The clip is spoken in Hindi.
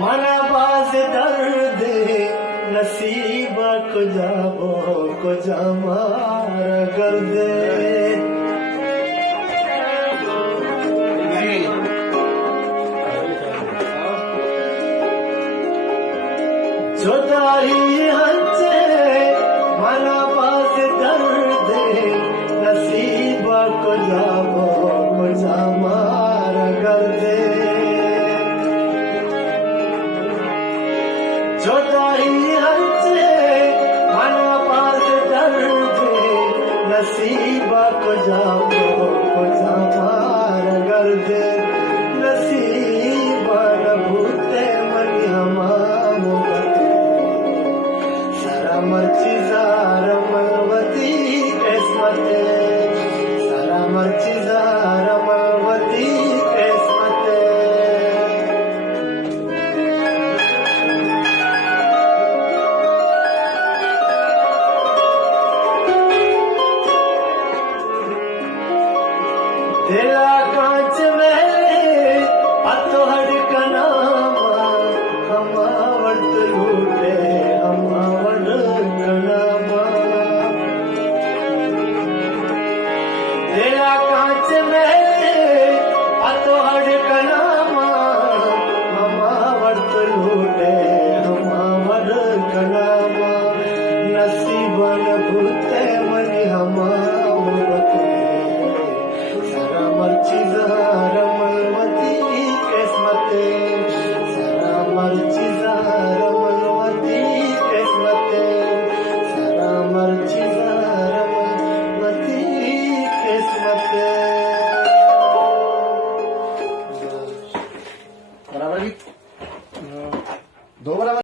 मना बाज दर्द नसीब को जाबो को जमार गर्द जुदाई हंचे मना बाज दर्द नसीब को जाबो को जमार गर्द जुदाई हंचे मना बाज दर्द नसीब को जाबो को जमार गर्द नसीब भूते मन हमाम मर्ची जार मलवती किस्मत सारा मर्ची जार मलवती किस्मत दिला कांच मेरे अतो हड़का नाम हमावट लूटे हमावट तेरा कांच में अतो हड़का नाम हमावट लूटे हमावट नाम नसीबन भूते मनी हमावत सारा मर्ची जार मलवती किस्मत सारा मर्ची जार मलवती किस्मत सारा मर्ची जार मलवती किस्मत बराबर दो बराबर